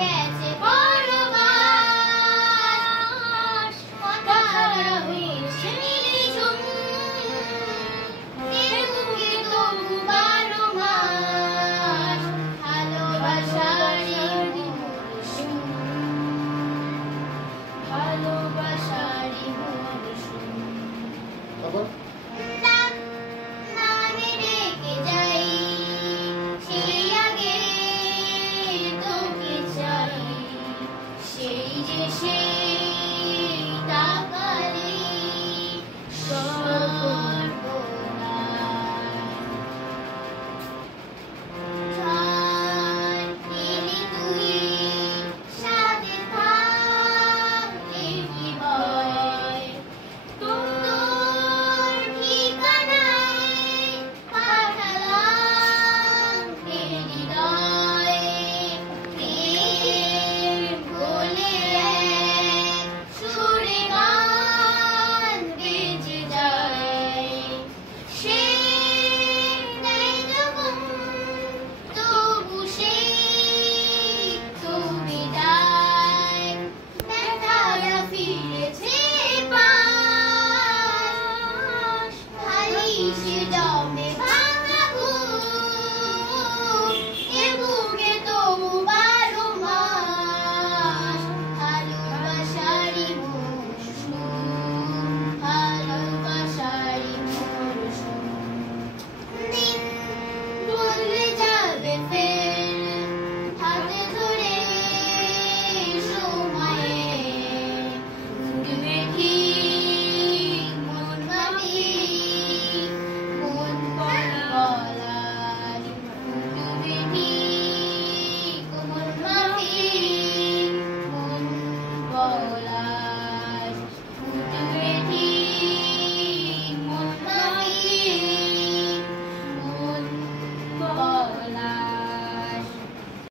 গেছে পরবাস কথারা হয়েছে নিঝুম এর বুকে তবু 12 মাস ভালোবাসারই মরশুম ভালোবাসারই মরশুম নামে ডেকে যাই সেই আগে তোকে চাই সেই যে সেই তাকালি সর্বনাশ এলি তুই সাথে থাকলে কি হয় তোর ঠিকানায় পাঠালাম হৃদয়ে প্রেম বলে এক সুরে গান বেজে যায় সে নেই যখন তবু সেই তো বিদায় ব্যথারা ফিরেছে পাশ খালি সে জমে ভাঙা ঘুম এ বুকে তবু 12 মাস ভালোবাসারই মরশুম ভালোবাসারই মরশুম দিন বদলে যাবে ফের হাতে ধরে সময়ে ঘুরবে ঠিক মন মাফিক মন বলার ঘুরবে ঠিক মন মাফিক মন বলার